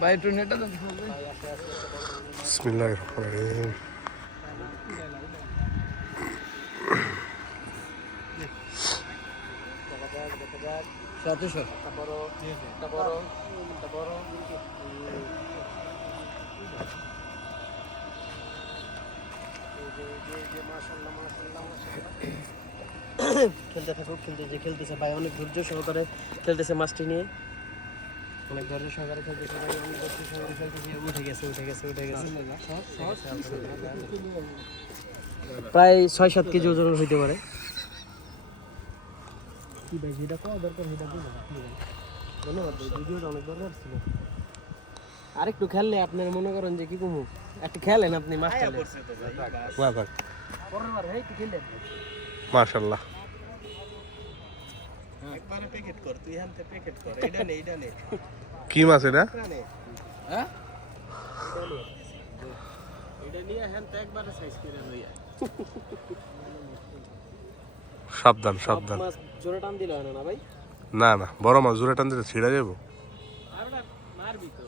ভাই একটু নেটটা দেন। বিসমিল্লাহির রহমানির রহিম। খেলতে থাকুক খেলতে যে খেলতেছে ভাই অনেক ধৈর্য সহকারে খেলতেছে মাছটি নিয়ে। অনেক ধৈর্য সহকারে খেলতেছে ভাই অনেক ধৈর্য সহকারে খেলতেছে উঠে গেছে উঠে গেছে উঠে গেছে প্রায় ছয় সাত কেজি ওজন হইতে পারে। কি ভাই যেটা কোয়া দরকার সেটা বলব ধন্যবাদ ভাই ভিডিওটা অনেক দরকার ছিল। আরেকটু খেললে আপনার মনে করেন যে কি কমু? একটু খেলেন আপনি মাছটা বাহ একবারে প্যাকেট কর তুই হাতে প্যাকেট কর এটা নে এটা নে। কি মাছ এটা? হ্যাঁ? এটা নিয়ে হ্যান্ড একবারে সাইজ করে লইয়া। সাবধান সাবধান। মাছ জোরে টান দিলে না না ভাই? না না বড় মাছ জোরে টান দিলে ছিঁড়া যাব আর মারবি তো।